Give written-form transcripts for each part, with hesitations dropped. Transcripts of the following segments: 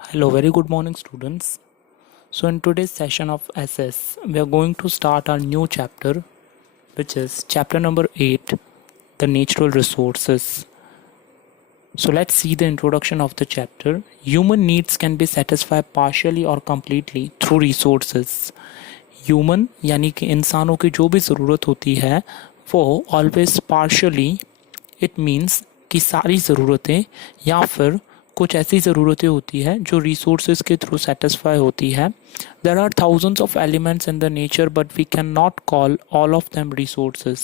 Hello, very good morning, students. So, in today's session of SS, we are going to start our new chapter, which is chapter number 8, the natural resources. So, let's see the introduction of the chapter. Human needs can be satisfied partially or completely through resources. Human यानी कि इंसानों की जो भी ज़रूरत होती है वो ऑलवेज पार्शली इट मीन्स कि सारी ज़रूरतें या फिर कुछ ऐसी ज़रूरतें होती है जो रिसोर्सेज के थ्रू सेटिस्फाई होती है. There are thousands of elements in the nature but we can not call all of them resources.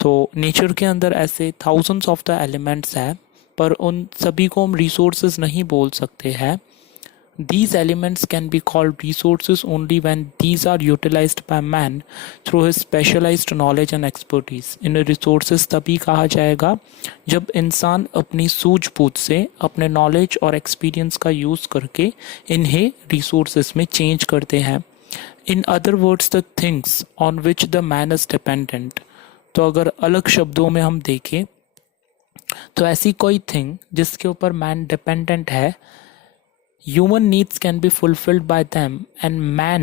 तो नेचर के अंदर ऐसे थाउजेंड्स ऑफ द एलिमेंट्स हैं पर उन सभी को हम रिसोर्सेज नहीं बोल सकते हैं. These elements can be called resources only when these are utilized by man through his specialized knowledge and expertise. इन्हें resources तभी कहा जाएगा जब इंसान अपनी सूझबूझ से अपने knowledge और experience का use करके इन्हें resources में change करते हैं. In other words, the things on which the man is dependent. तो अगर अलग शब्दों में हम देखें तो ऐसी कोई thing जिसके ऊपर man dependent है, human needs can be fulfilled by them and man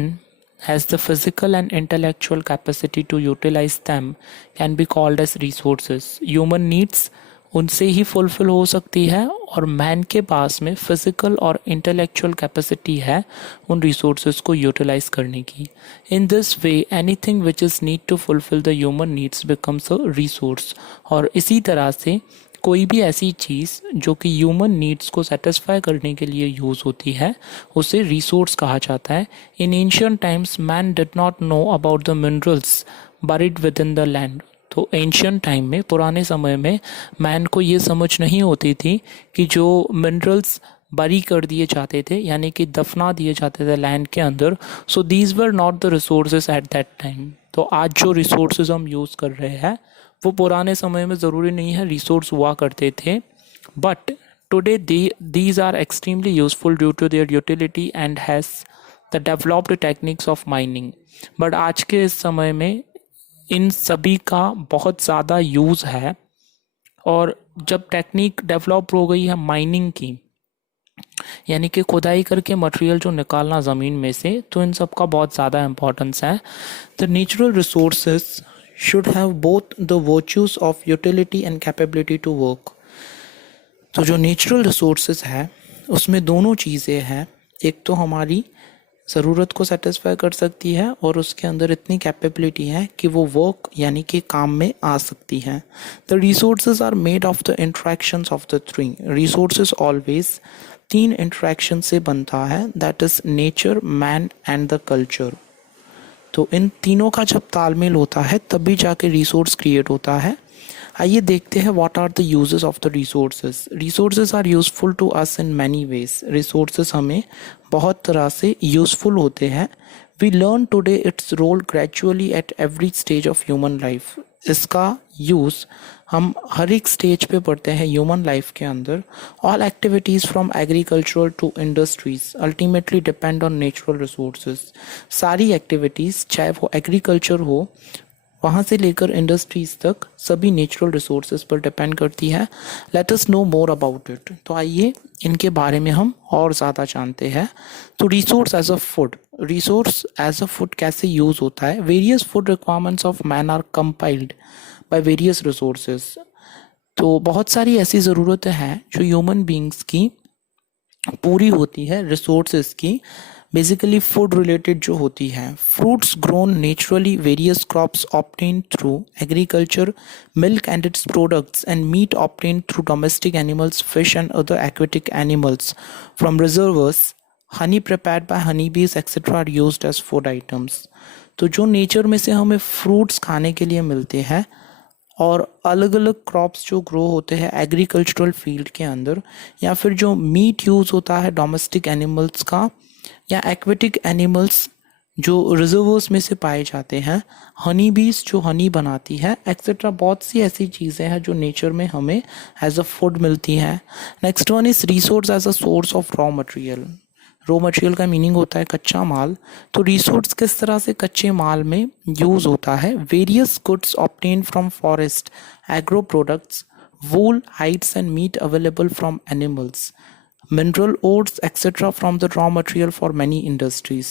has the physical and intellectual capacity to utilize them can be called as resources. Human needs उनसे ही फुलफिल हो सकती है और मैन के पास में फिजिकल और इंटेलेक्चुअल कैपेसिटी है उन रिसोर्सेज को यूटिलाइज करने की. In this way anything which is need to fulfil the human needs becomes a resource. और इसी तरह से कोई भी ऐसी चीज़ जो कि ह्यूमन नीड्स को सेटिस्फाई करने के लिए यूज़ होती है उसे रिसोर्स कहा जाता है. In ancient times man did not know about the minerals buried with in the land. तो एंशियंट टाइम में पुराने समय में मैन को ये समझ नहीं होती थी कि जो मिनरल्स बरी कर दिए जाते थे यानी कि दफना दिए जाते थे लैंड के अंदर, so these were not the resources at that time. तो आज जो रिसोर्सेज हम यूज़ कर रहे हैं वो पुराने समय में ज़रूरी नहीं है रिसोर्स हुआ करते थे, but today these are extremely useful due to their utility and has the developed techniques of mining. But आज के इस समय में इन सभी का बहुत ज़्यादा यूज़ है और जब टेक्निक डेवलप हो गई है माइनिंग की यानी कि खुदाई करके मटेरियल जो निकालना ज़मीन में से, तो इन सब का बहुत ज़्यादा इम्पोर्टेंस है. The natural resources should have both the virtues of utility and capability to work. तो जो नेचुरल रिसोर्सेज है उसमें दोनों चीज़ें हैं. एक तो हमारी ज़रूरत को सेटिस्फाई कर सकती है और उसके अंदर इतनी कैपेबिलिटी है कि वो वर्क यानी कि काम में आ सकती है. The resources are made of the interactions of the three. Resources always तीन इंट्रैक्शन से बनता है, that is nature, man and the culture. तो इन तीनों का जब तालमेल होता है तभी जाके रिसोर्स क्रिएट होता है. आइए देखते हैं what are the uses of the resources. Resources are useful to us in many ways. Resources हमें बहुत तरह से यूजफुल होते हैं. We learn today its role gradually at every stage of human life. इसका यूज़ हम हर एक स्टेज पे पढ़ते हैं ह्यूमन लाइफ के अंदर. All activities from agricultural to industries ultimately depend on natural resources. सारी एक्टिविटीज़ चाहे वो एग्रीकल्चर हो वहाँ से लेकर इंडस्ट्रीज़ तक सभी नेचुरल रिसोर्सेज पर डिपेंड करती है. Let us know more about it. तो आइए इनके बारे में हम और ज़्यादा जानते हैं. तो resource as a food. Resource as a food कैसे यूज़ होता है. Various food requirements of man are compiled by various resources. तो बहुत सारी ऐसी ज़रूरतें हैं जो ह्यूमन बींग्स की पूरी होती है रिसोर्सेज की. बेसिकली फूड रिलेटेड जो होती है, fruits grown naturally, various crops obtain through agriculture, milk and its products and meat obtain through domestic animals, fish and other aquatic animals from reservoirs, honey prepared by honey bees etcetera are used as food items. तो जो nature में से हमें fruits खाने के लिए मिलते हैं और अलग अलग क्रॉप्स जो ग्रो होते हैं एग्रीकल्चरल फील्ड के अंदर, या फिर जो मीट यूज़ होता है डोमेस्टिक एनिमल्स का या एक्वेटिक एनिमल्स जो रिजर्वर्स में से पाए जाते हैं, हनी बीज जो हनी बनाती है एक्सेट्रा. बहुत सी ऐसी चीज़ें हैं जो नेचर में हमें एज अ फूड मिलती हैं. Next one is resource as a source of raw material. Raw material का मीनिंग होता है कच्चा माल. तो रिसोर्स किस तरह से कच्चे माल में यूज़ होता है. Various goods obtain from forest, agro products, wool, hides and meat available from animals. Mineral ores etcetera from the raw material for many industries.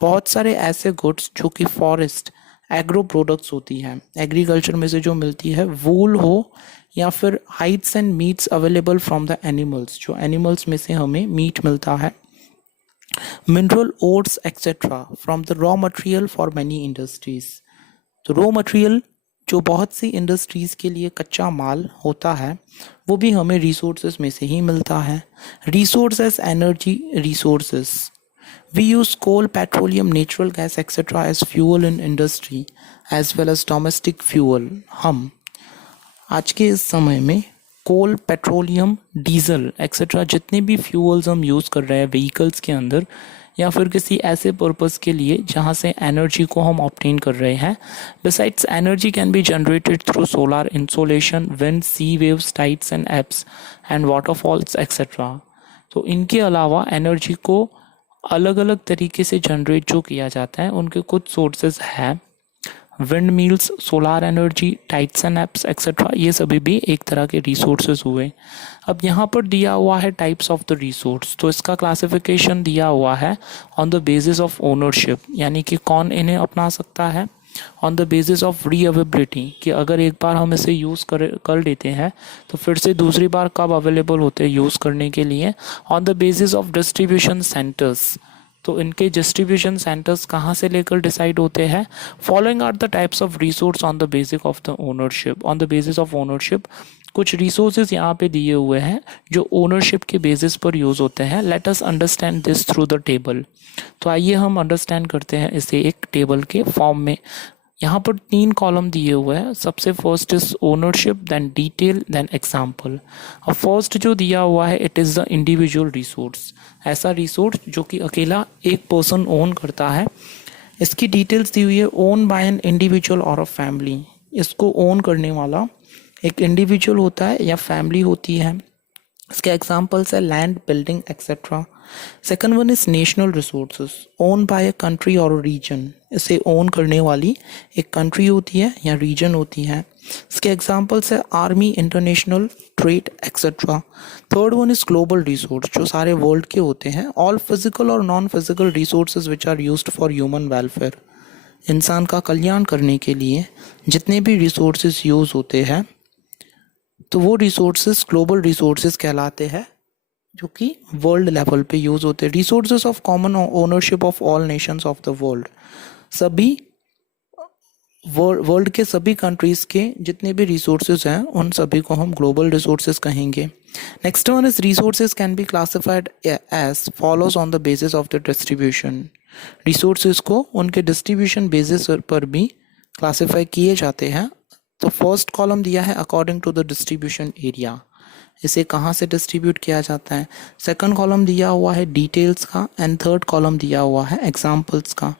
बहुत सारे ऐसे गुड्स जो कि फॉरेस्ट एग्रो प्रोडक्ट्स होती हैं, एग्रीकल्चर में से जो मिलती है, वूल हो या फिर hides and meats available from the animals, जो एनिमल्स में से हमें मीट मिलता है। Mineral ores etcetera from the raw material for many industries. तो रॉ मटेरियल जो बहुत सी इंडस्ट्रीज़ के लिए कच्चा माल होता है, वो भी हमें रिसोर्सेज में से ही मिलता है। Resources energy resources, we use coal, petroleum, natural gas etcetera as fuel in industry as well as domestic fuel. हम आज के इस समय में कोल, पेट्रोलियम, डीजल एक्सेट्रा जितने भी फ्यूल्स हम यूज़ कर रहे हैं व्हीकल्स के अंदर या फिर किसी ऐसे पर्पस के लिए जहाँ से एनर्जी को हम ऑब्टेन कर रहे हैं। Besides energy can be generated through solar insolation, wind, sea waves, tides and ebbs and waterfalls etcetera. तो इनके अलावा एनर्जी को अलग अलग तरीके से जनरेट जो किया जाता है, उनके कुछ सोर्सेज हैं। Wind mills, solar energy, tides and apps etcetera, ये सभी भी एक तरह के रिसोर्सेज हुए। अब यहाँ पर दिया हुआ है टाइप्स ऑफ द रिसोर्स, तो इसका क्लासिफिकेशन दिया हुआ है on the basis of ownership, यानी कि कौन इन्हें अपना सकता है। ऑन द बेसिस ऑफ रीअवेबिलिटी, कि अगर एक बार हम इसे यूज़ कर लेते हैं तो फिर से दूसरी बार कब अवेलेबल होते हैं यूज़ करने के लिए। On the basis of distribution centres, तो इनके डिस्ट्रीब्यूशन सेंटर्स कहाँ से लेकर डिसाइड होते हैं। Following are the types of resource on the basis of the ownership. On the basis of ownership कुछ रिसोर्सेज यहाँ पे दिए हुए हैं जो ओनरशिप के बेसिस पर यूज़ होते हैं। Let us understand this through the table. तो आइए हम अंडरस्टैंड करते हैं इसे एक टेबल के फॉर्म में। यहाँ पर 3 कॉलम दिए हुए हैं। सबसे first is ownership, then detail, then example. अब फर्स्ट जो दिया हुआ है, it is the individual resource, ऐसा रिसोर्स जो कि अकेला एक पर्सन ओन करता है। इसकी डिटेल्स दी हुई है, ओन बाय एन इंडिविजुअल और अ फैमिली। इसको ओन करने वाला एक इंडिविजुअल होता है या फैमिली होती है। इसके एग्जाम्पल्स है land, building etcetera. Second one is national resources, own by a country और रीजन। इसे ओन करने वाली एक कंट्री होती है या रीजन होती है। इसके एग्जाम्पल्स है army, international trade etcetera. Third one is global resource, जो सारे वर्ल्ड के होते हैं। ऑल फिजिकल और non physical resources which are used for human welfare. इंसान का कल्याण करने के लिए जितने भी रिसोर्सेज यूज़ होते हैं, तो वो रिसोर्सेज ग्लोबल रिसोर्सेज कहलाते हैं, जो कि वर्ल्ड लेवल पे यूज़ होते हैं। Resources of common ownership of all Nations of the world, सभी वर्ल्ड के सभी कंट्रीज़ के जितने भी रिसोर्सेज हैं उन सभी को हम ग्लोबल रिसोर्सेज कहेंगे। Next one is resources can be classified as follows on the basis of the distribution. Resources को उनके डिस्ट्रीब्यूशन बेसिस पर भी क्लासीफाई किए जाते हैं। तो फर्स्ट कॉलम दिया है according to the distribution area, इसे कहाँ से डिस्ट्रीब्यूट किया जाता है। सेकंड कॉलम दिया हुआ है डिटेल्स का एंड थर्ड कॉलम दिया हुआ है एग्जाम्पल्स का।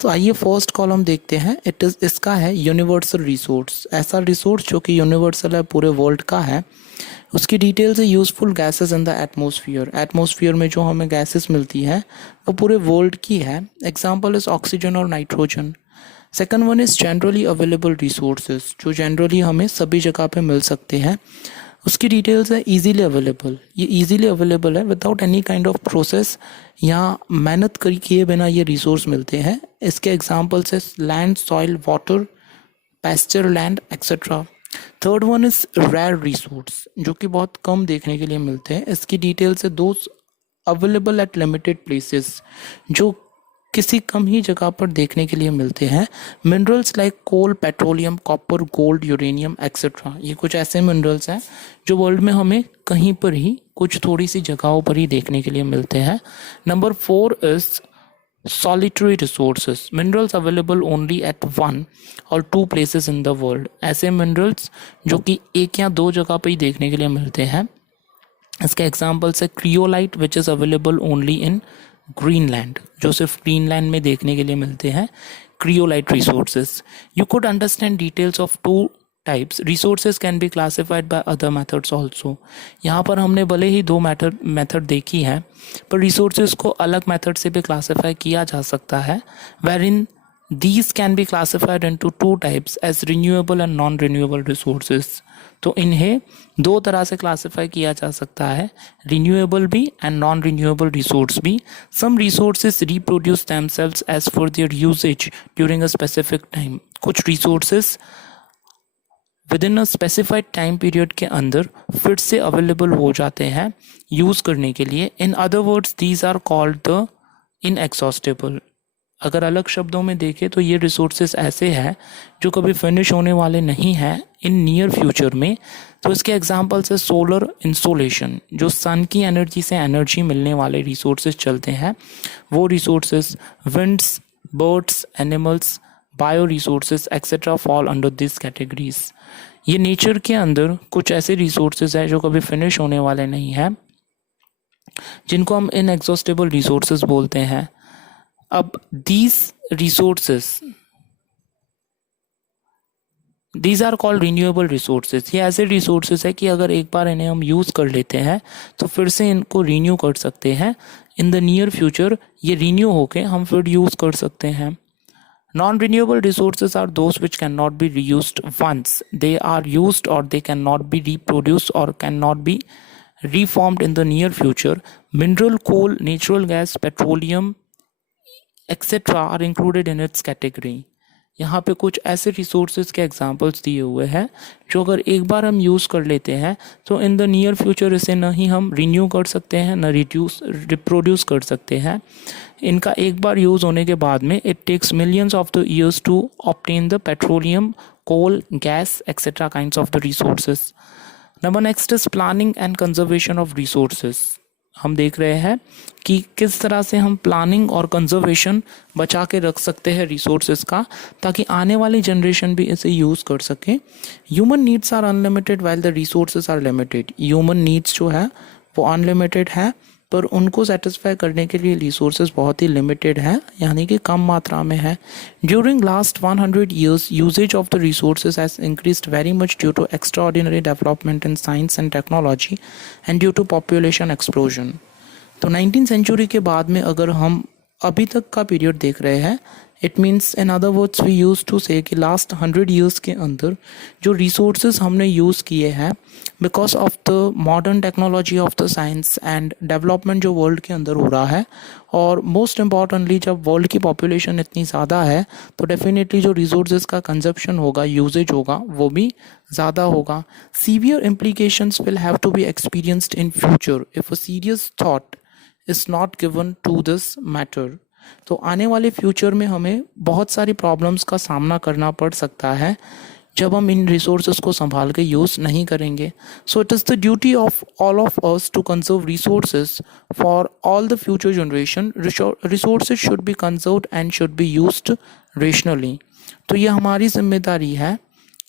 तो आइए फर्स्ट कॉलम देखते हैं। इसका है यूनिवर्सल रिसोर्स, ऐसा रिसोर्स जो कि यूनिवर्सल है, पूरे वर्ल्ड का है। उसकी डिटेल्स है useful gases in the atmosphere, atmosphere में जो हमें गैसेस मिलती है वो पूरे वर्ल्ड की है। एग्जाम्पल इज ऑक्सीजन और nitrogen. Second one is generally available resources, जो जनरली हमें सभी जगह पे मिल सकते हैं। उसकी डिटेल्स है इजीली अवेलेबल, ये इजीली अवेलेबल है without any kind of process या मेहनत किए बिना ये रिसोर्स मिलते हैं। इसके एग्जांपल्स है land, soil, water, pasture land etcetera. Third one is rare resource, जो कि बहुत कम देखने के लिए मिलते हैं। इसकी डिटेल्स है those available at limited places, जो किसी कम ही जगह पर देखने के लिए मिलते हैं। Minerals like coal, petroleum, copper, gold, uranium etcetera, ये कुछ ऐसे मिनरल्स हैं जो वर्ल्ड में हमें कहीं पर ही कुछ थोड़ी सी जगहों पर ही देखने के लिए मिलते हैं। Number 4 is solitary resources, minerals available only at 1 और 2 प्लेसेस इन द वर्ल्ड। ऐसे मिनरल्स जो कि एक या दो जगह पर ही देखने के लिए मिलते हैं। इसके एग्जाम्पल्स है cryolite which is available only in Greenland, जो सिर्फ ग्रीनलैंड में देखने के लिए मिलते हैं। Cryolite resources. You could understand details of 2 types. Resources can be classified by other methods also. यहाँ पर हमने भले ही 2 मेथड देखी है, पर रिसोर्सेज को अलग मेथड से भी क्लासीफाई किया जा सकता है। Where in these can be classified into 2 types as renewable and non-renewable resources। तो इन्हें दो तरह से क्लासिफाई किया जा सकता है, रिन्यूएबल भी एंड नॉन रिन्यूएबल रिसोर्स भी. Some resources reproduce themselves as for their usage during a specific time. कुछ resources within a specified time period के अंदर फिर से अवेलेबल हो जाते हैं यूज़ करने के लिए. In other words these are called the inexhaustible. अगर अलग शब्दों में देखें तो ये रिसोर्सेज ऐसे हैं जो कभी फिनिश होने वाले नहीं हैं इन नियर फ्यूचर में. तो इसके एग्जांपल्स है सोलर इंसोलेशन, जो सन की एनर्जी से एनर्जी मिलने वाले रिसोर्सेज चलते हैं वो resources, winds, birds, animals, bio resources etcetera fall under this categories. ये नेचर के अंदर कुछ ऐसे रिसोर्सेज हैं जो कभी फिनिश होने वाले नहीं हैं, जिनको हम इनएग्जॉस्टेबल रिसोर्सेज बोलते हैं. अब these resources, these are called renewable resources. ये ऐसे resources है कि अगर एक बार इन्हें हम यूज़ कर लेते हैं तो फिर से इनको रीन्यू कर सकते हैं. इन द नियर फ्यूचर ये रीन्यू होके हम फिर यूज़ कर सकते हैं. Non renewable resources are those which can not be reused once they are used और they can not be reproduced और can not be reformed in the near future. Mineral, coal, natural gas, petroleum etcetera are included in its category. यहाँ पे कुछ ऐसे resources के examples दिए हुए हैं जो अगर एक बार हम यूज़ कर लेते हैं तो इन द नियर फ्यूचर इसे न ही हम रीन्यू कर सकते हैं न रिप्रोड्यूस कर सकते हैं. इनका एक बार यूज़ होने के बाद में it takes millions of the years to obtain the petroleum, coal, gas etcetera kinds of the resources. Number next is planning and conservation of resources. हम देख रहे हैं कि किस तरह से हम प्लानिंग और कंजर्वेशन बचा के रख सकते हैं रिसोर्सेज का, ताकि आने वाली जनरेशन भी इसे यूज़ कर सके. Human needs are unlimited while the resources are limited. Human needs जो है वो अनलिमिटेड है, पर उनको सेटिस्फाई करने के लिए रिसोर्सेज बहुत ही लिमिटेड है, यानी कि कम मात्रा में है. During last 100 years uses of the resources has increased very much due to extraordinary development in science and technology and due to population explosion. तो 19th सेंचुरी के बाद में अगर हम अभी तक का पीरियड देख रहे हैं, it means in other words we use to say कि लास्ट 100 years के अंदर जो रिसोर्सेज हमने यूज़ किए हैं because of the modern technology of the science and development जो वर्ल्ड के अंदर हो रहा है, और मोस्ट इम्पॉर्टेंटली जब वर्ल्ड की पॉपुलेशन इतनी ज़्यादा है तो डेफिनेटली जो रिसोर्सेज का कंजप्शन होगा, यूजेज होगा, वो भी ज़्यादा होगा. Severe implications will have to be experienced in future if a serious thought is not given to this matter. तो आने वाले फ्यूचर में हमें बहुत सारी प्रॉब्लम्स का सामना करना पड़ सकता है जब हम इन रिसोर्सेज को संभाल के यूज़ नहीं करेंगे. So it is the duty of all of us to conserve resources for all the future generation. Resources should be conserved and should be used rationally. तो ये हमारी जिम्मेदारी है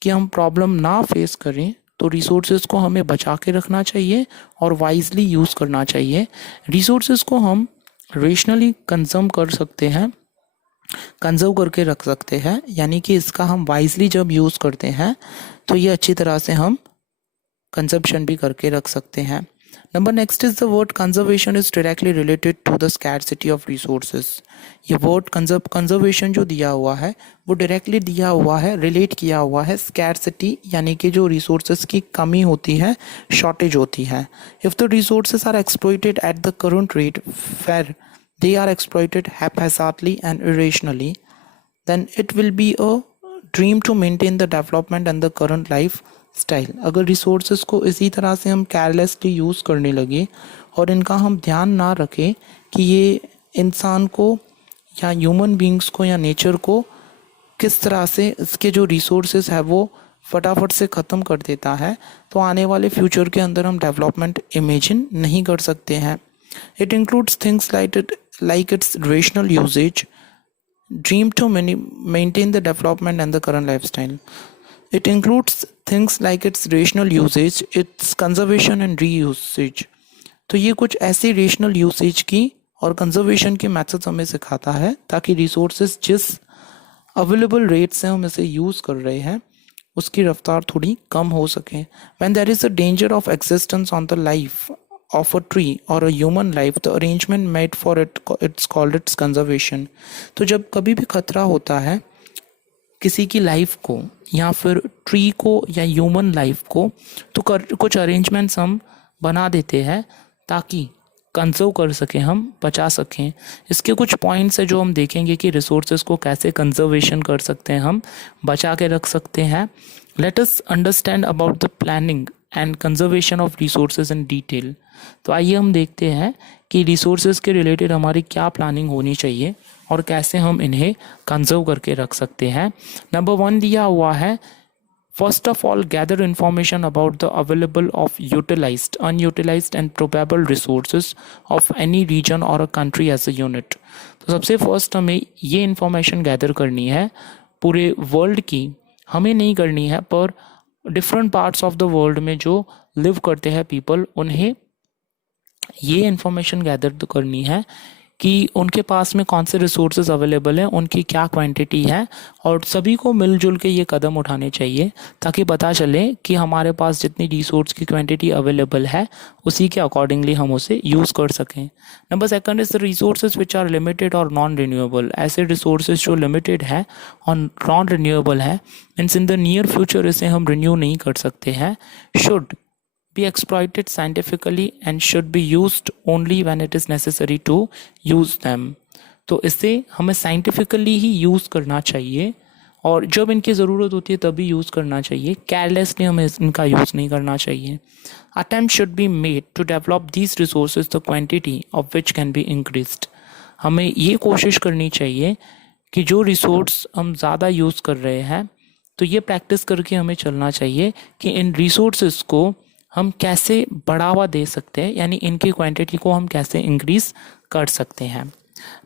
कि हम प्रॉब्लम ना फेस करें, तो रिसोर्सेज को हमें बचा के रखना चाहिए और वाइजली यूज़ करना चाहिए. रिसोर्सेज को हम रेशनली कंज्यूम कर सकते हैं, कंजर्व करके रख सकते हैं, यानी कि इसका हम वाइजली जब यूज़ करते हैं तो ये अच्छी तरह से हम कंजप्शन भी करके रख सकते हैं. Number next is the word conservation is directly related to the scarcity of resources. ये वर्ड कंजर्वेशन जो दिया हुआ है वो डायरेक्टली दिया हुआ है, रिलेट किया हुआ है स्कैर्सिटी, यानी कि जो रिसोर्सेज की कमी होती है, शॉर्टेज होती है. If the resources are exploited at the current rate where they are exploited haphazardly and irrationally, then it will be a dream to maintain the development and the current lifestyle. अगर resources को इसी तरह से हम carelessly use करने लगे और इनका हम ध्यान ना रखें कि ये इंसान को या ह्यूमन बींग्स को या नेचर को किस तरह से इसके जो रिसोर्सेज है वो फटाफट से ख़त्म कर देता है, तो आने वाले फ्यूचर के अंदर हम डेवलपमेंट इमेजिन नहीं कर सकते हैं. It includes things like its rational usage, dream to maintain the development and the current lifestyle. It includes things like its rational usage, its conservation and reusage. तो ये कुछ ऐसी rational usage की और conservation के methods हमें सिखाता है ताकि resources जिस available rate से हम इसे use कर रहे हैं उसकी रफ्तार थोड़ी कम हो सके. When there is a danger of existence on the life of a tree or a human life, the arrangement made for it, it's called its conservation. तो जब कभी भी खतरा होता है किसी की लाइफ को या फिर ट्री को या ह्यूमन लाइफ को, तो कुछ अरेंजमेंट्स हम बना देते हैं ताकि कंजर्व कर सकें, हम बचा सकें। इसके कुछ पॉइंट्स है जो हम देखेंगे कि रिसोर्सेज को कैसे कंजर्वेशन कर सकते हैं, हम बचा के रख सकते हैं। Let us understand about the planning and conservation of resources in detail. तो आइए हम देखते हैं कि रिसोर्सेज के रिलेटेड हमारी क्या प्लानिंग होनी चाहिए और कैसे हम इन्हें कंजर्व करके रख सकते हैं। नंबर 1 दिया हुआ है, first of all gather information about the available of utilized, unutilized and probable resources of any region or a country as a unit। तो सबसे फर्स्ट हमें ये इंफॉर्मेशन गैदर करनी है पूरे वर्ल्ड की, हमें नहीं करनी है पर different parts of the world में जो लिव करते हैं पीपल, उन्हें ये इंफॉर्मेशन गैदर करनी है कि उनके पास में कौन से रिसोर्सेज अवेलेबल हैं, उनकी क्या क्वांटिटी है, और सभी को मिलजुल के ये कदम उठाने चाहिए ताकि पता चले कि हमारे पास जितनी रिसोर्स की क्वांटिटी अवेलेबल है उसी के अकॉर्डिंगली हम उसे यूज़ कर सकें। Number 2 is the resources which are limited और नॉन रिन्यूएबल। ऐसे रिसोर्सेज जो लिमिटेड है और नॉन रिन्यूएबल है, means in the near future इसे हम रिन्यू नहीं कर सकते हैं, should be exploited scientifically and should be used only when it is necessary to use them। तो इसे हमें साइंटिफिकली ही यूज़ करना चाहिए और जब इनकी ज़रूरत होती है तभी यूज़ करना चाहिए, केयरलेसली हमें इनका यूज़ नहीं करना चाहिए। Attempt should be made to develop these resources the quantity of which can be increased. हमें ये कोशिश करनी चाहिए कि जो रिसोर्स हम ज़्यादा यूज़ कर रहे हैं, तो ये प्रैक्टिस करके हमें चलना चाहिए कि इन रिसोर्सेज को हम कैसे बढ़ावा दे सकते हैं, यानी इनकी क्वांटिटी को हम कैसे इंक्रीज कर सकते हैं।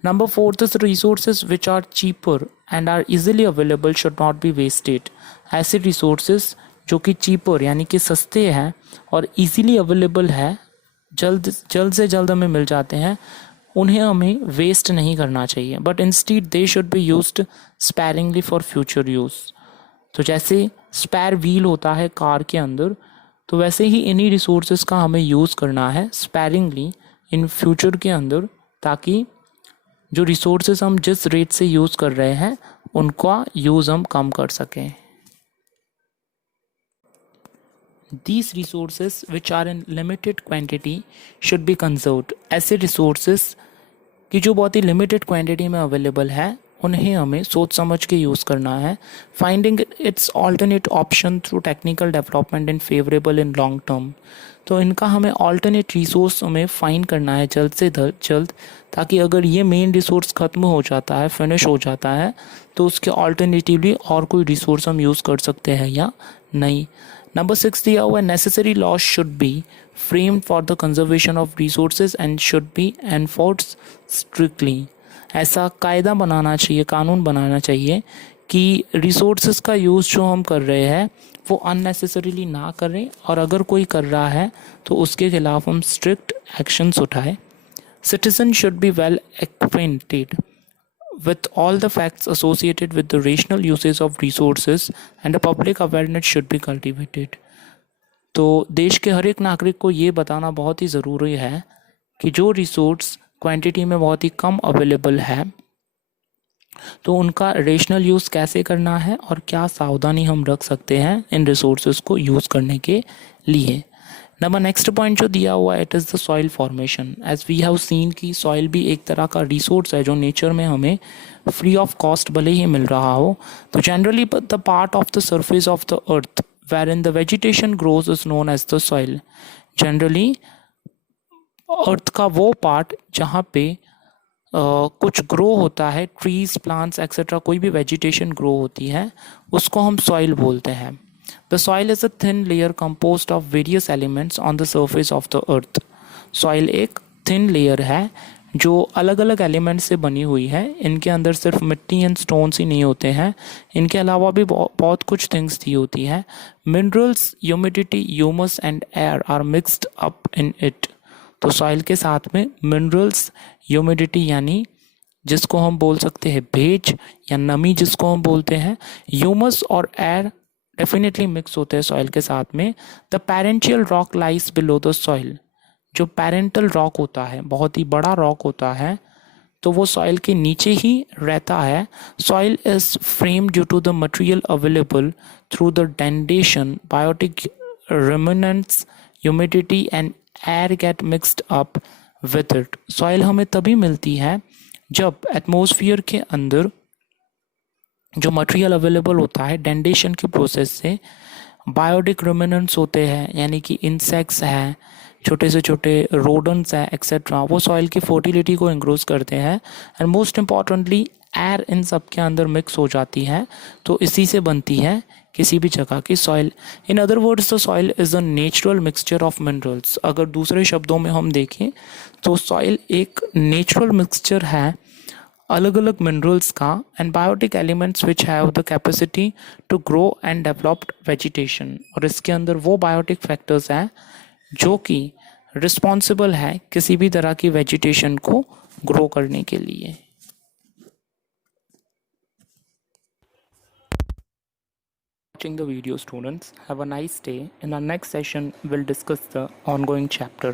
Number 4 the resources which are cheaper and are easily available should not be wasted. ऐसे रिसोर्सेज जो कि चीपर यानी कि सस्ते हैं और इजीली अवेलेबल है, जल्द से जल्द हमें मिल जाते हैं, उन्हें हमें वेस्ट नहीं करना चाहिए, but instead they should be used sparingly for future use. तो जैसे स्पैर व्हील होता है कार के अंदर, तो वैसे ही इन्हीं रिसोर्सेज का हमें यूज़ करना है स्पैरिंगली इन फ्यूचर के अंदर, ताकि जो रिसोर्सेज हम जिस रेट से यूज़ कर रहे हैं उनका यूज़ हम कम कर सकें। These resources which are in limited quantity should be conserved। ऐसे रिसोर्सेज की जो बहुत ही लिमिटेड क्वांटिटी में अवेलेबल है उन्हें हमें सोच समझ के यूज़ करना है। Finding it's alternate option through technical development in favourable in long term. तो इनका हमें ऑल्टरनेट रिसोर्स हमें फाइंड करना है जल्द से जल्द, ताकि अगर ये मेन रिसोर्स ख़त्म हो जाता है, फिनिश हो जाता है, तो उसके ऑल्टरनेटिवली और कोई रिसोर्स हम यूज़ कर सकते हैं या नहीं। नंबर 6 दिया हुआ है, necessary laws should be framed for the conservation of resources and should be enforced strictly. ऐसा कायदा बनाना चाहिए, कानून बनाना चाहिए कि रिसोर्सेज का यूज़ जो हम कर रहे हैं वो अननेसेसरीली ना करें, और अगर कोई कर रहा है तो उसके खिलाफ हम स्ट्रिक्ट एक्शंस उठाएं। Citizen should be well acquainted with all the facts associated with the rational uses of resources and a public awareness should be cultivated। तो देश के हर एक नागरिक को ये बताना बहुत ही ज़रूरी है कि जो रिसोर्स क्वांटिटी में बहुत ही कम अवेलेबल है तो उनका रेशनल यूज़ कैसे करना है और क्या सावधानी हम रख सकते हैं इन रिसोर्सेज को यूज़ करने के लिए। नंबर नेक्स्ट पॉइंट जो दिया हुआ है, it is the soil formation. As we have seen कि सॉइल भी एक तरह का रिसोर्स है जो नेचर में हमें फ्री ऑफ कॉस्ट भले ही मिल रहा हो। तो generally the part of the surface of the earth wherein the vegetation grows is known as the soil. Generally earth का वो पार्ट जहाँ पे कुछ ग्रो होता है, ट्रीज, प्लांट्स एक्सेट्रा, कोई भी वेजिटेशन ग्रो होती है, उसको हम सॉइल बोलते हैं। The soil is a thin layer composed of various elements on the surface of the earth। Soil एक thin layer है जो अलग अलग एलिमेंट से बनी हुई है। इनके अंदर सिर्फ मिट्टी एंड स्टोन्स ही नहीं होते हैं, इनके अलावा भी बहुत कुछ थिंग्स दी होती हैं। Minerals, humidity, humus and air are mixed up in it. तो सॉइल के साथ में मिनरल्स, ह्यूमिडिटी यानी जिसको हम बोल सकते हैं भेज या नमी जिसको हम बोलते हैं, ह्यूमस और एयर डेफिनेटली मिक्स होते हैं सॉइल के साथ में। The parental rock lies below the soil. जो पेरेंटल रॉक होता है, बहुत ही बड़ा रॉक होता है, तो वो सॉइल के नीचे ही रहता है. Soil is framed due to the material available through the denudation, biotic remnants, humidity and air get mixed up with it. Soil हमें तभी मिलती है जब एटमॉस्फेयर के अंदर जो मटेरियल अवेलेबल होता है डेंडेशन के प्रोसेस से, बायोटिक रिमेनेंट्स होते हैं यानी कि इंसेक्ट्स हैं, छोटे से छोटे रोडेंट्स हैं एक्सेट्रा, वो सॉइल की फर्टिलिटी को इंक्रीज करते हैं. And most importantly air in सब के अंदर मिक्स हो जाती है, तो इसी से बनती है किसी भी जगह की soil. In other words the soil is a natural mixture of minerals. अगर दूसरे शब्दों में हम देखें तो सॉइल एक नेचुरल मिक्सचर है अलग अलग मिनरल्स का and biotic elements which have the capacity to grow and developed vegetation. और इसके अंदर वो बायोटिक फैक्टर्स हैं जो कि रिस्पॉन्सिबल है किसी भी तरह की वेजिटेशन को ग्रो करने के लिए. Watching the video, students. Have a nice day. In our next session, we'll discuss the ongoing chapter.